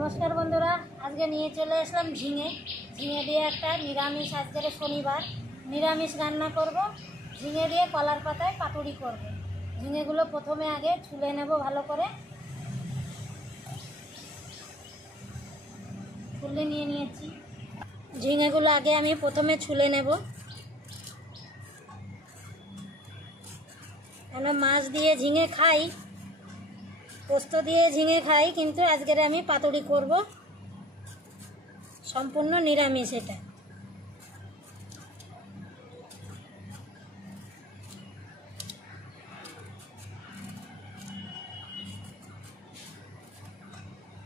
नमस्कार बंधुरा आज के निये चले आसलाम झिंगे झिंगे दिए एक निरामिष आज के शनिवार निरामिष रान्ना करब झिंगे दिए कलार पाताय पातुड़ी करब। झिंगेगुलो प्रथमे आगे छुले नेब भालो करे छुले निये नियेछि। झिंगेगुलो आगे आमी प्रथमे छुले नेब। আমরা মাছ দিয়ে ঝিঙে খাই পোস্ত দিয়ে ঝিঙে খাই কিন্তু আজকে আমি পাতুড়ি করব সম্পূর্ণ নিরামিষ। এটা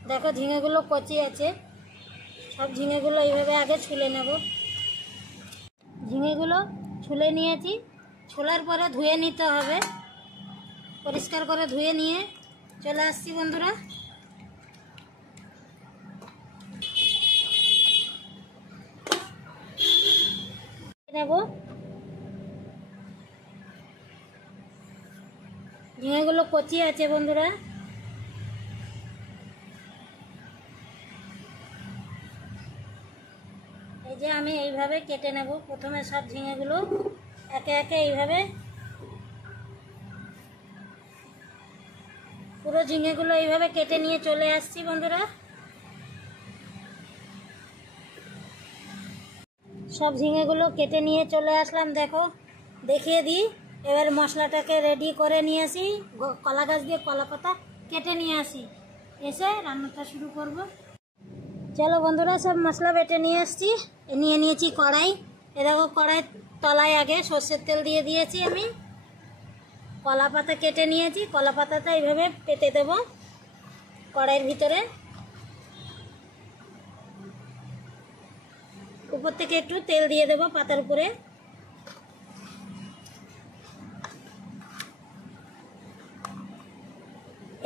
দেখো ঝিঙেগুলো কচি আছে সব ঝিঙেগুলো এইভাবে আগে ছুলে নেব। ঝিঙেগুলো ছুলে নিয়েছি ছোলার পরে ধুয়ে নিতে হবে পরিষ্কার করে ধুয়ে নিয়ে চলে আসছি বন্ধুরা। নেব ঝিঙেগুলো কচি আছে বন্ধুরা এই যে আমি এইভাবে কেটে নেব। প্রথমে সব ঝিঙেগুলো একে একে এইভাবে পুরো ঝিঙেগুলো এইভাবে কেটে নিয়ে চলে আসছি বন্ধুরা। সব ঝিঙেগুলো কেটে নিয়ে চলে আসলাম দেখো দেখিয়ে দিই। এবার মশলাটাকে রেডি করে নিয়ে আসি কলা গাছ দিয়ে কলা পাতা কেটে নিয়ে আসি এসে রান্নাটা শুরু করব। চলো বন্ধুরা সব মশলা বেটে নিয়ে আসছি নিয়ে নিয়েছি কড়াই। এ দেখো কড়াই তলায় আগে সর্ষের তেল দিয়ে দিয়েছি আমি কলা পাতা কেটে নিয়েছি কলা পাতাটা এইভাবে পেতে দেব কড়াইয়ের ভিতরে উপর থেকে একটু তেল দিয়ে দেব পাতার উপরে।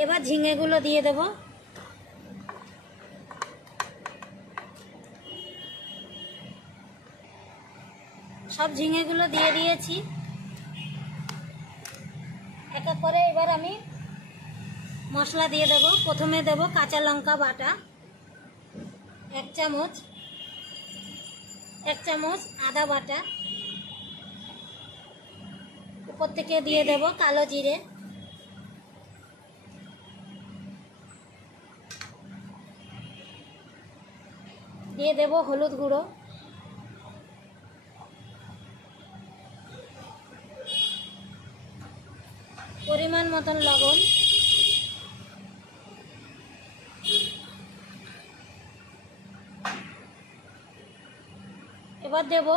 এবার ঝিঙেগুলো দিয়ে দেব সব ঝিঙেগুলো দিয়ে দিয়েছি এক এক করে। এবার আমি মশলা দিয়ে দেব। প্রথমে দেব কাঁচা লঙ্কা বাটা এক চামচ আদা বাটা উপর থেকে দিয়ে দেব কালো জিরে দিয়ে দেব হলুদ গুঁড়ো পরিমাণ মতন লবণ এবার দেব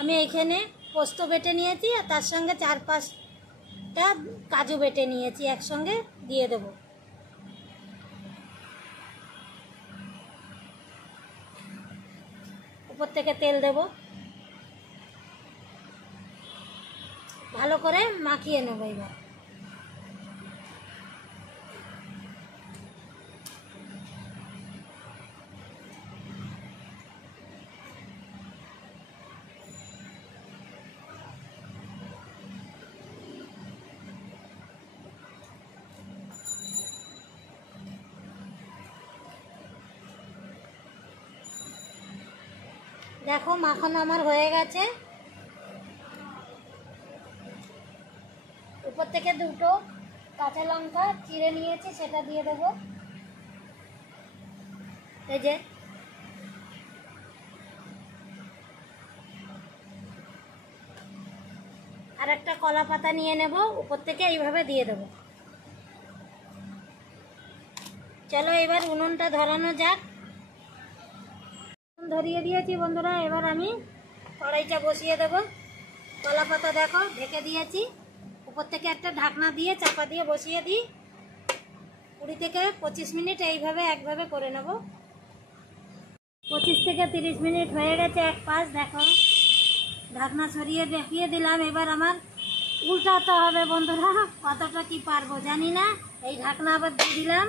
আমি এখানে পোস্ত বেটে নিয়েছি আর তার সঙ্গে 4-5টা কাজু বেটে নিয়েছি একসঙ্গে দিয়ে দেব। উপর থেকে তেল দেব ভালো করে মাখিয়ে নেব। এবার দেখো মাখানো আমার হয়ে গেছে। উপর থেকে দুটো কাঁচা লঙ্কা চিড়ে নিয়েছি সেটা দিয়ে দেব। এই যে আর একটা কলা পাতা নিয়ে নেব উপর থেকে এইভাবে দিয়ে দেব। চলো এবার উনুনটা ধরানো যাক। ধরিয়ে দিয়েছি বন্ধুরা। এবার আমি কড়াইটা বসিয়ে দেব। কলা পাতা দেখো ঢেকে দিয়েছি উপর থেকে একটা ঢাকনা দিয়ে চাপা দিয়ে বসিয়ে দিই 20 থেকে 25 মিনিট এইভাবে একভাবে করে নেব। 25 থেকে 30 মিনিট হয়ে গেছে এক পাশ দেখো ঢাকনা সরিয়ে দেখিয়ে দিলাম। এবার আমার উল্টাতে হবে বন্ধুরা কতটা কি পারবো জানি না। এই ঢাকনা আবার দিয়ে দিলাম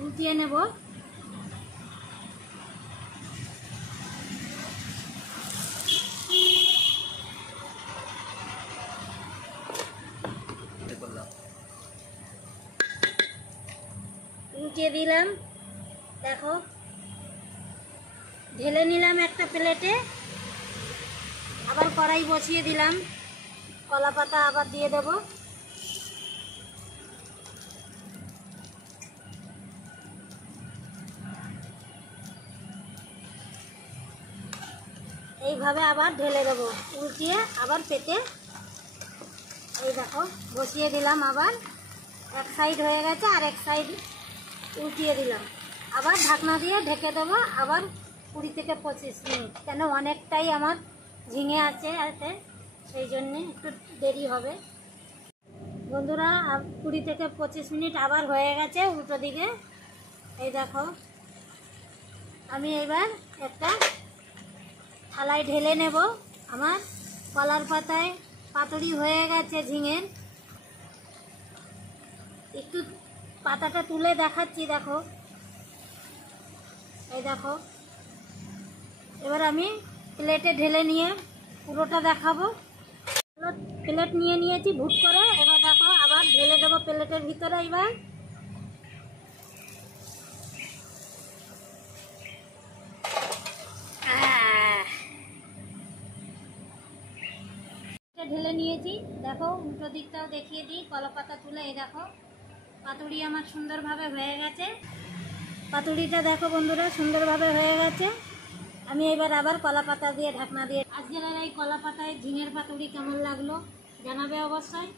উল্টিয়ে নেব। উঠিয়ে দিলাম, দেখো ঢেলে নিলাম একটা প্লেটে। আবার কড়াই বসিয়ে দিলাম, কলা পাতা আবার দিয়ে দেবো। এইভাবে আবার ঢেলে দেবো, উল্টিয়ে আবার পেতে। এই দেখো বসিয়ে দিলাম, আবার এক সাইড হয়ে গেছে, আর এক সাইড উল্টিয়ে দিলাম। আবার ঢাকনা দিয়ে ঢেকে দেবো আবার 20 থেকে 25 মিনিট, কেন অনেকটাই আমার ঝিঙে আছে সেই জন্যে একটু দেরি হবে। বন্ধুরা 20 থেকে 25 মিনিট আবার হয়ে গেছে উল্টো দিকে। এই দেখো আমি এবার একটা থালায় ঢেলে নেব। আমার কলার পাতায় পাতুরি হয়ে গেছে ঝিঙের। একটু পাতাটা তুলে দেখাচ্ছি, দেখো এই দেখো। এবার আমি প্লেটে ঢেলে নিয়ে পুরোটা দেখাবো। প্লেট নিয়ে নিয়েছি ভুট করে, এবার দেখো আবার ঢেলে দেবো প্লেটের ভিতরে। এবার ঢেলে নিয়েছি, দেখো উল্টো দিকটাও দেখিয়ে দিই। কলা পাতা তুলে এই দেখো পাতুরি আমার সুন্দরভাবে হয়ে গেছে। পাতুরিটা দেখো বন্ধুরা সুন্দরভাবে হয়ে গেছে। আমি এবার আবার কলা পাতা দিয়ে ঢাকনা দিয়ে। আজকের এই কলা পাতায় ঝিঙের পাতুরি কেমন লাগলো জানাবে অবশ্যই।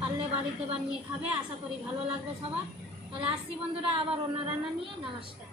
পারলে বাড়িতে বানিয়ে খাবে, আশা করি ভালো লাগবে সবার। তাহলে আসছি বন্ধুরা আবার অন্য রান্না নিয়ে। নমস্কার।